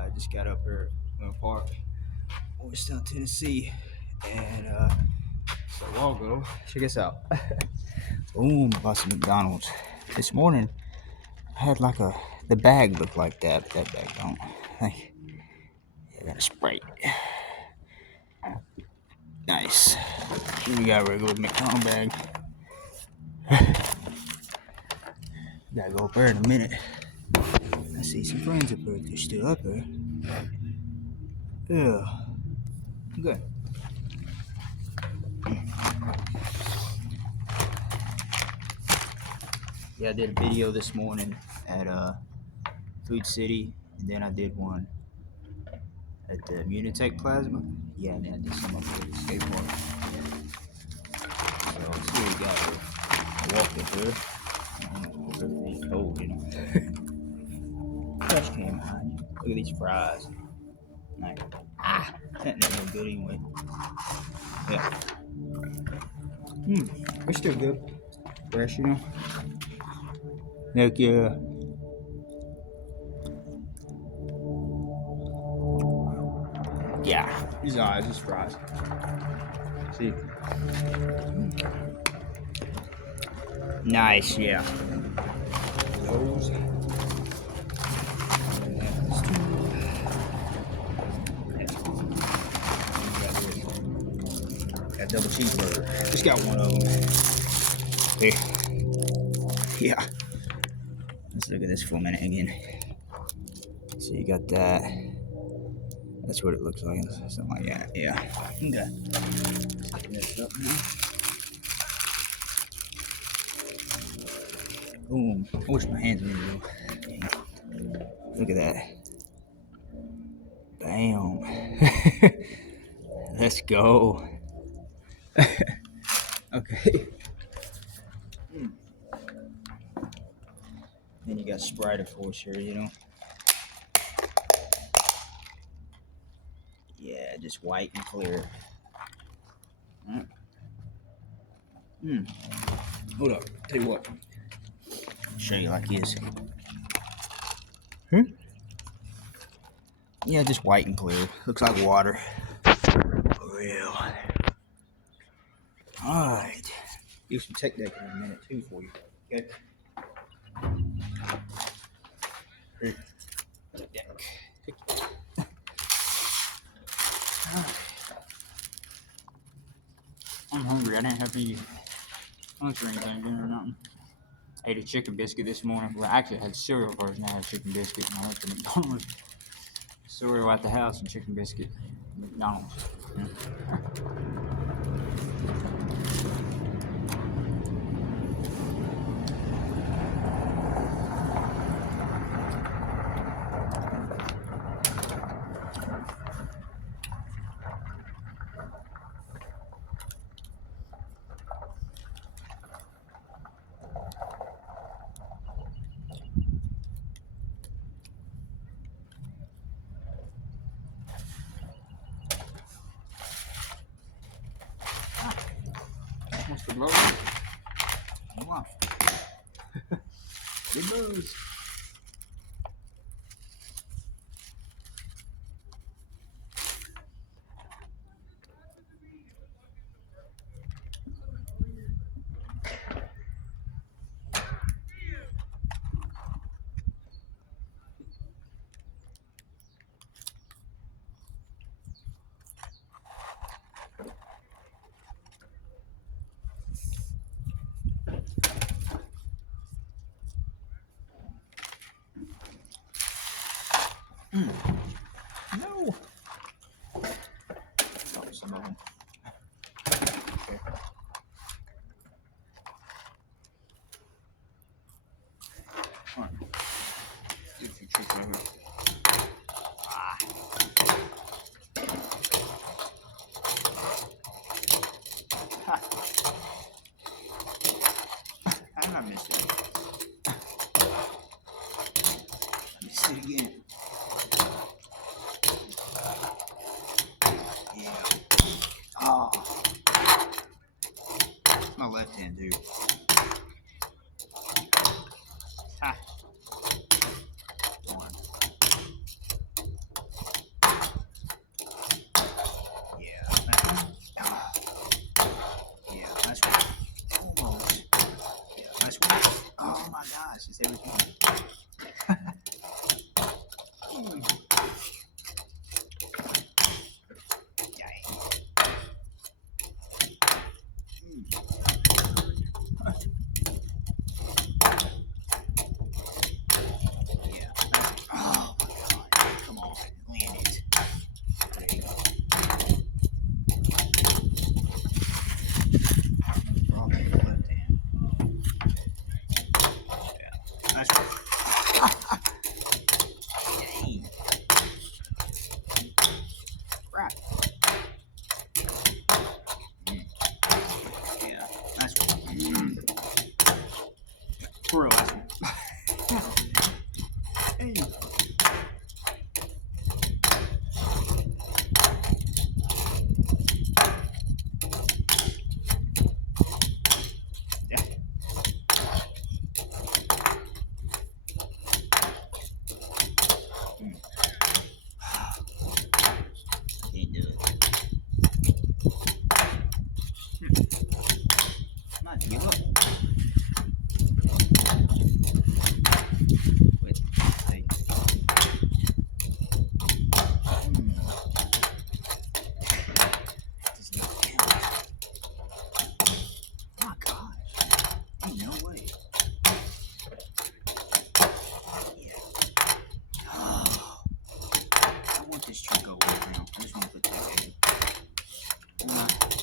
I just got up here in the park, Morristown, Tennessee, and so a while ago, check this out. Boom, bought some McDonald's. This morning, I had the bag looked like that, but that bag don't. Like, I got a Sprite. Nice. Then we got a regular McDonald's bag. Gotta go up there in a minute. I see some friends up there. They're still up there. Yeah. Good. Yeah, I did a video this morning at Food City, and then I did one at the Munitech Plasma. Yeah, and then I did some up here at the skate park. So let's see what we got here. I walked up here. Everything's cold, you know. Trash can behind you. Look at these fries. Like, that ain't no good anyway. Yeah. They're still good. Fresh, you know. Heck yeah. Yeah, these eyes, these fries. See? Nice, yeah. Those. Got double cheeseburger. Just got one of them. Hey. Yeah. Let's look at this for a minute again. So you got that. That's what it looks like. Something like that. Yeah. Okay. Let's open this up now. Boom. I wish my hands were in. Look at that. Bam. Let's go. Okay. Then you got Sprite, of course, here, you know. Yeah, just white and clear. Hold up. Tell you what. I'll show you like this. Yeah, just white and clear. Looks like water. For real. Alright. Do some tech deck in a minute too for you. Okay. Here. Tech deck. I'm hungry. I didn't have any lunch or anything, dinner or nothing. I ate a chicken biscuit this morning. Well, actually, I had cereal first, and I had a chicken biscuit, and I went to McDonald's. Cereal at the house and chicken biscuit. McDonald's. Yeah. Wants to blow up? Hold on. Big buzz. No. Oh, some of them. Okay. All right. Do a few tricks over here. How did I miss it? I missed it again. Yeah. Oh. It's my left hand, dude. Ha. One.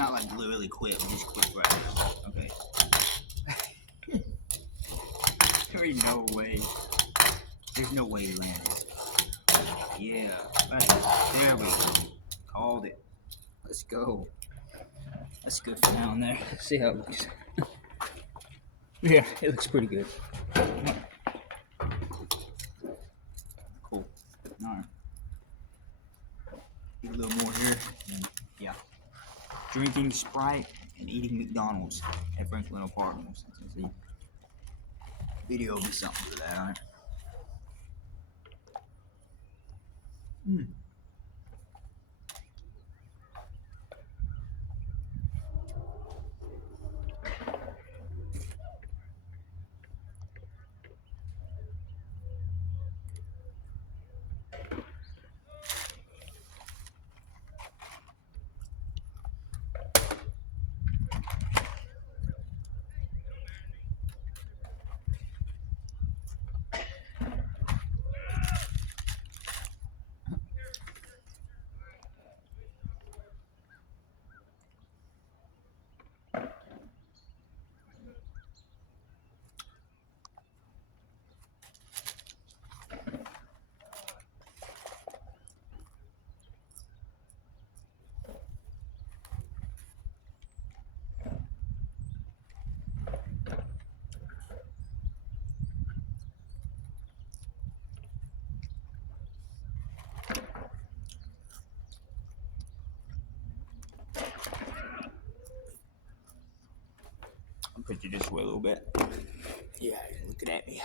not like literally quit, we just quit right now. Okay. There ain't no way. There's no way to land this. Yeah, right. There we go. Called it. Let's go. That's good for down there. See how it looks. Yeah, it looks pretty good. Cool. Alright. Get a little more here. And yeah. Drinking Sprite and eating McDonald's at Franklin Apartments. Video will be something for that, alright? I'll put you this way a little bit. Yeah, you're looking at me.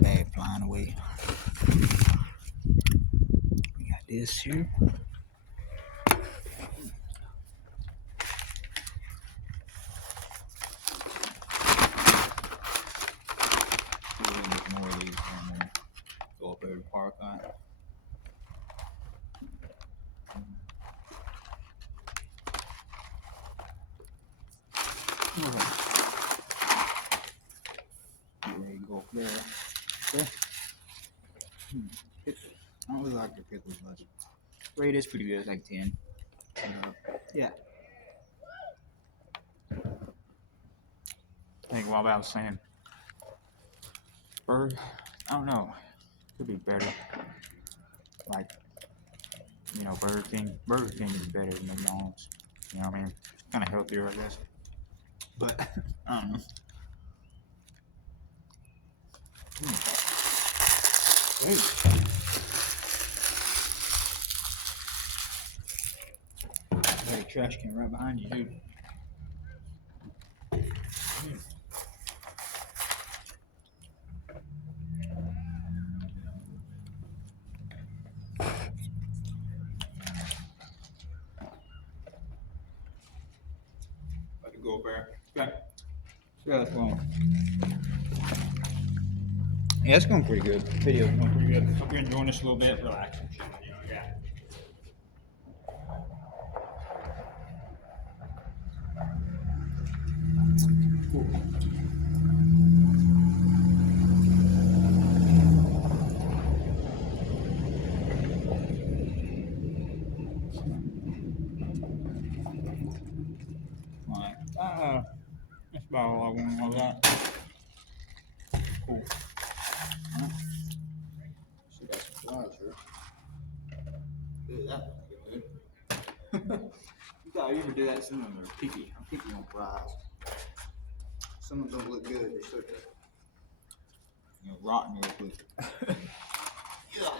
Bag flying away. We got this here. A little bit more of these and then go up there to the park on. Get ready to go up there. Okay. I don't really like the pickles much. Rate is pretty good, it's like 10. Yeah. I think while I was saying, Burger, I don't know, could be better. Like, you know, Burger King is better than McDonald's. You know what I mean? Kind of healthier, I guess. But I don't know. Got a trash can right behind you, dude. About to go up there. Okay. See how that's going. Yeah, it's going pretty good. Video's going pretty good. Hope you're enjoying this a little bit. Relax and shit. Yeah. Cool. Alright. That's about all I want of that. Cool. Still got some fries here. Dude, that looks good. You gotta even do that. Some of them are picky. I'm picky on fries. Some of them don't look good. They start to, you know, rotten real quick. Yeah.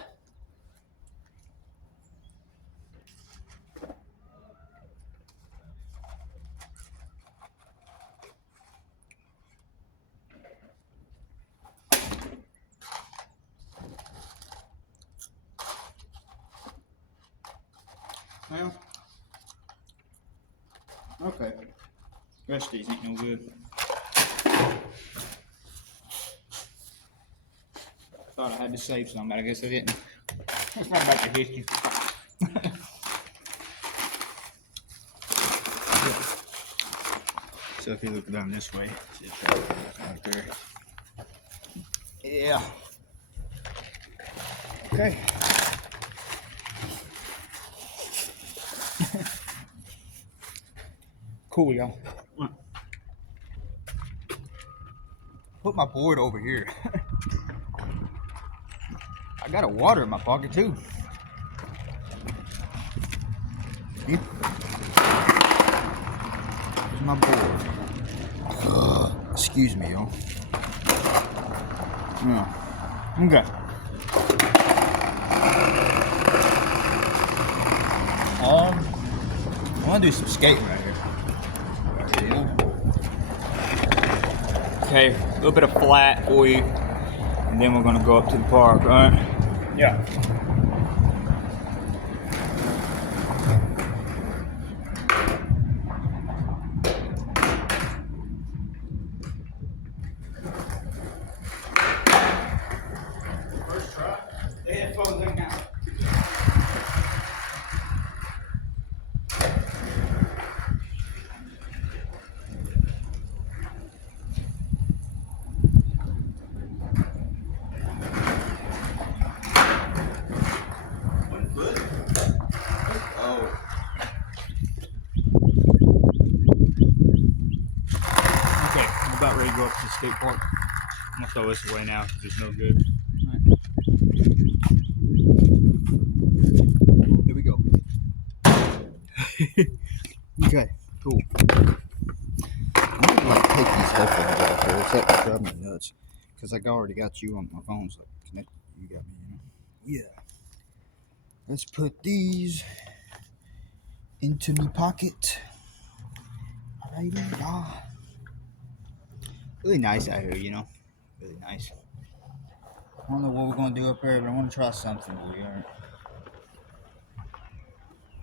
Well, okay. The rest of these ain't no good. Thought I had to save some, but I guess I didn't. Let's not about the history. So if you look down this way, see the truck right there. Yeah. Okay. Cool, y'all. Put my board over here. I got a water in my pocket too. Here's my board. Excuse me, y'all. Yeah. Okay. I want to do some skating right here. Okay, a little bit of flat for you, and then we're gonna go up to the park, right? Yeah. First try. The headphones in now. About ready to go up to the skate park. I'm gonna throw this away now because it's no good. Right. Here we go. Okay, cool. I'm gonna like take these headphones off here. It's like driving me nuts because I already got you on my phone, so connected. You got me, Yeah. Let's put these into my pocket. Alrighty, Really nice out here, Really nice. I don't know what we're gonna do up here, but I want to try something weird.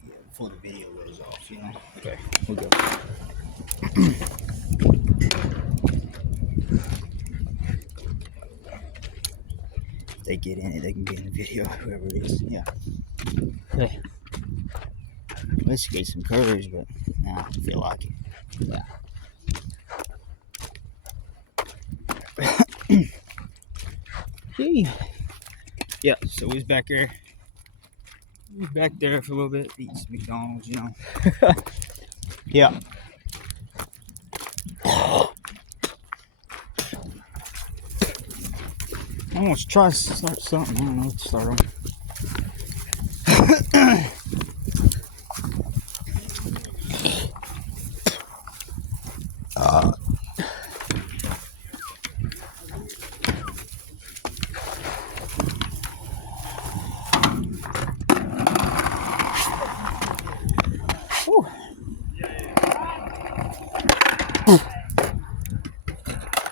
Yeah, before the video goes off, Okay, we'll go. If they get in it, they can get in the video, whoever it is. Yeah. Okay. Let's get some curves, but nah, I feel like it. Yeah. Yeah, so he's back there. He's back there for a little bit. Eat some McDonald's, Yeah. I want to try to start something. I don't know what to start on.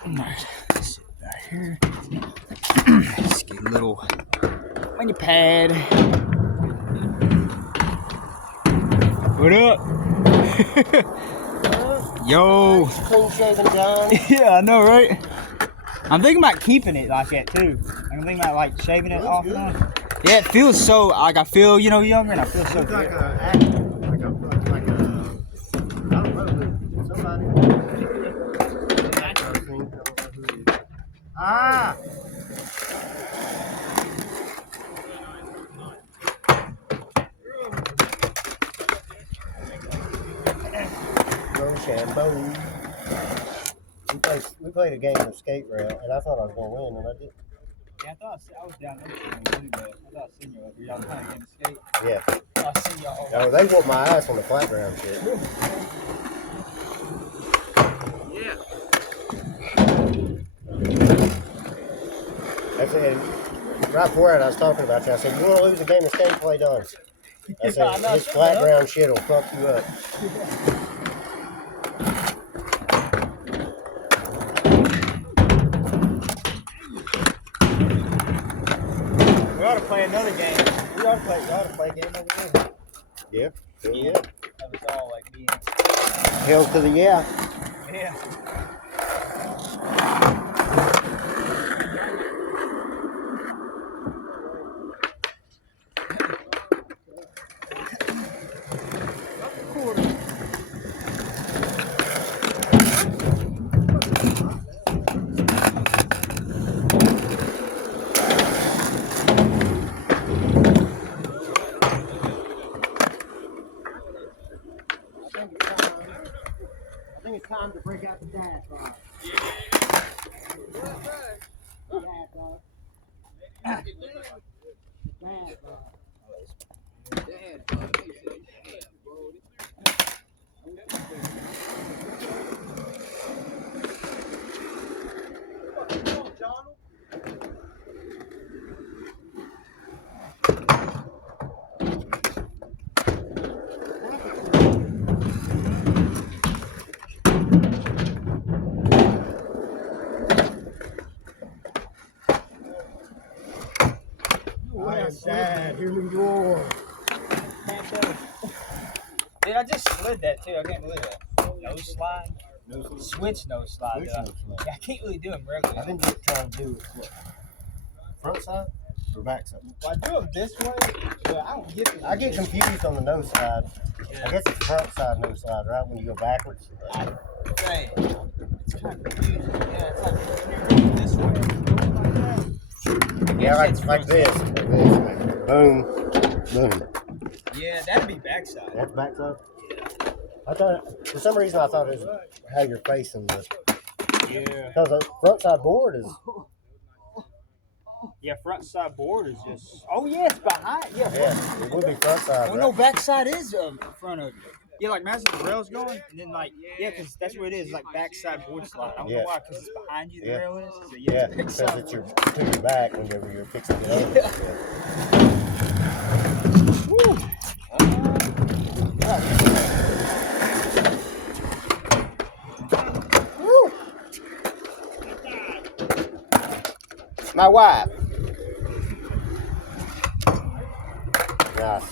Alright, sit right here. Let's get a little on your pad. What up? Yo. Clean shaven John. Yeah, I know, right? I'm thinking about keeping it like that too. I'm thinking about like shaving it off. Yeah, it feels so like I feel, younger, and I feel so good. Like a actor, like a I don't know who, somebody. Ah. Rochambeau. We played a game of skate rail, and I thought I was going to win, and I didn't. Yeah, I thought I was down there too, but I thought I seen you over here. Y'all playing a game of skate. Yeah. I seen y'all. Oh, they whooped my ass on the flat ground shit. Yeah. That's it. Right before it, I was talking about you. I said, you want to lose a game of skate, play done. I said, this flat ground shit will fuck you up. We ought to play another game. We ought to play a game over there. Yeah. Yeah. That was all like me. Hell to the yeah. Yeah. I think it's time to break out the dad bod. Dad bod. Dad bod. Dad, here we go. Dude, I just slid that too. I can't believe it. Nose slide? Switch nose slide. Switch nose slide. Yeah, I can't really do them regularly. I've been trying to do it what? Front side or back side? Well, I do them this way, but I don't get it. I get confused on the nose slide. I guess it's front side nose slide, right? When you go backwards. Right. It's kind of confusing. Yeah, it's like when you're going this way, going like that. Yeah, like this. Boom, boom. Yeah, that'd be backside. That's backside? Yeah. I thought, for some reason, I thought it was how you're facing the. Yeah. Because the front side board is. Yeah, front side board is just. Oh, yeah, it's behind. Yeah, Yeah, it would be front side. Oh, Right? no, backside is in front of you. Yeah, like imagine the rail's going, and then like, yeah, because that's what it is, like backside board slide. I don't know why, because it's behind you, the rail is. So Yeah, it's because backside it's board. to your back whenever you're fixing it up. Yeah. Woo. Woo. My wife. Nice.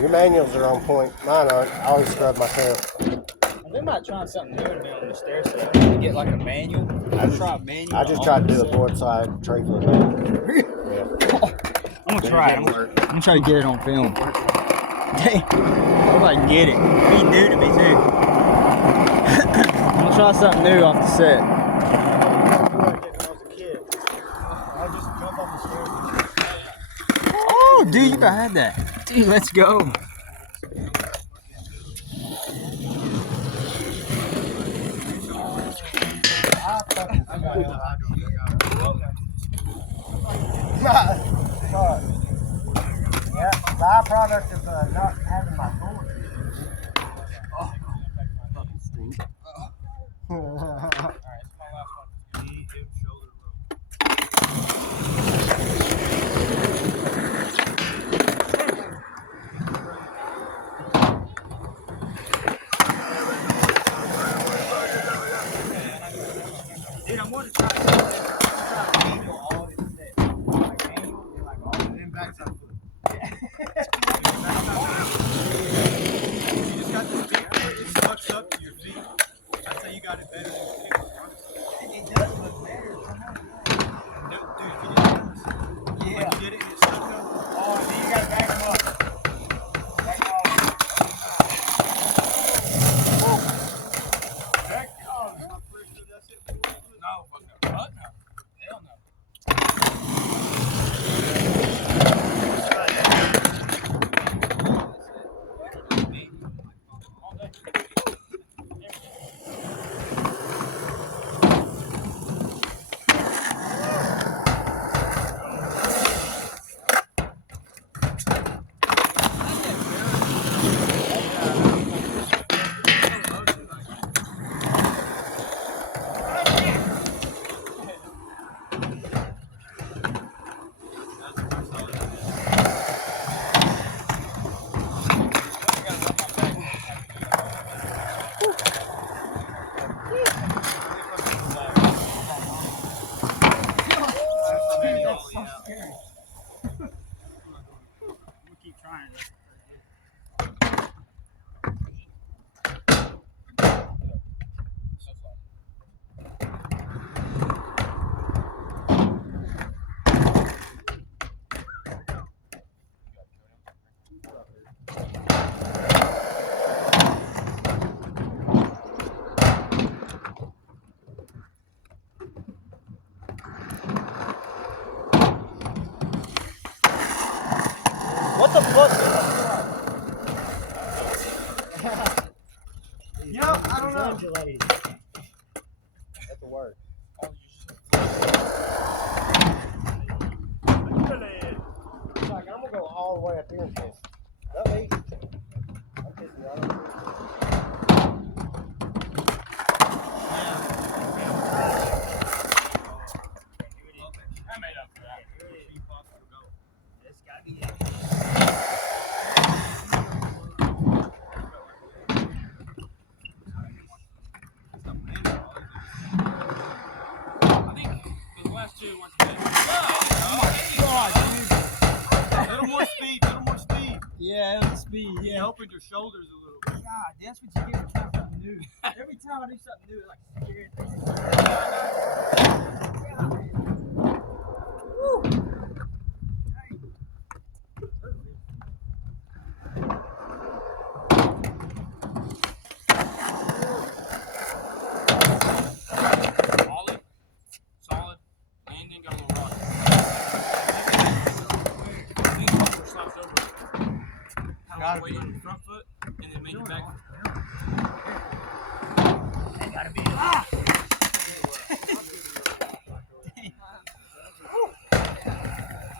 Your manuals are on point. Mine aren't. I always scrub myself. I think about trying something new to be on the stair set. To get like a manual. I just tried to do a board slide tray flip. Yeah. I'm gonna try it. I'm gonna try to get it on film. Dang. I hope I can get it. It'd be new to me too. I'm gonna try something new off the set. Oh, dude, you better have that. Dude, let's go. Yeah, byproduct of not having my door. Dude, I'm going to try to manual all this set. Like manual and like all of them backside foot. You just got this big foot, it sucks up to your feet. undulating. That's the word. It's like, I'm gonna go all the way up here and piss. Not me. I'm pissing right up here. I made up for that. It's gotta be it. I think the last two ones did. Oh my god, dude. Little more speed. Yeah, a little speed. Yeah. You opened your shoulders a little bit. God, that's what you get for trying something new. Every time I do something new, it's like scared. Solid, and then got a little rock. Have a weight on your front foot, and then make it back. They gotta be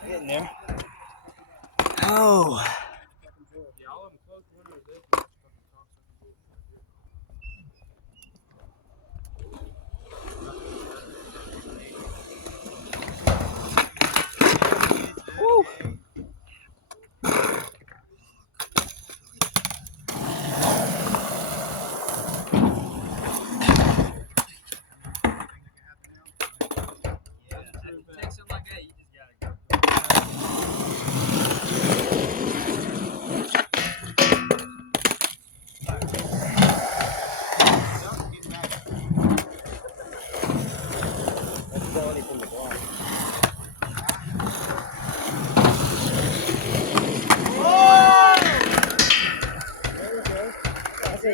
getting there. Oh. Yeah, I'll let them close one of this. Woo!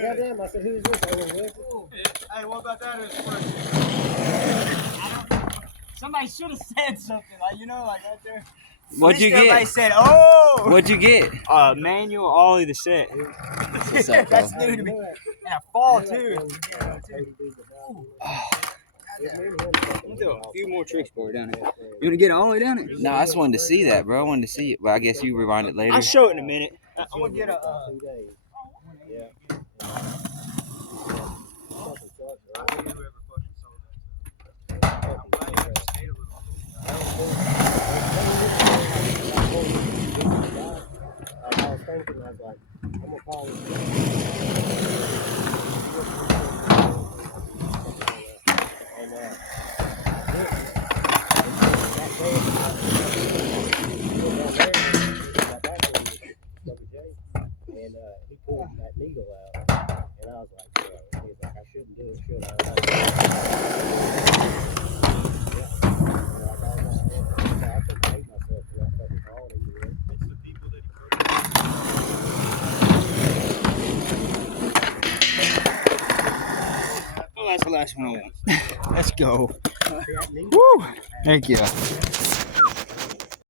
Goddamn, I said, who's this? Hey, what about that expression? Somebody should have said something, like, you know, like right there. What'd you get? Somebody said, oh! What'd you get? Manual ollie the set. What's up, That's bro? new to me. And a fall, too. I'm gonna do a few more tricks for you down here. You wanna get all the way down it? No, I just wanted to see that, bro. I wanted to see it, but I guess you rewind it later. I'll show it in a minute. I'm gonna get a. I was thinking, I was like, I'm gonna call him. And he pulled that needle out, and I was like, he was like, I shouldn't do it, should I? I couldn't hate myself for that fucking call. It's the people that Oh, that's the last one I want. Let's go. Woo! Thank you.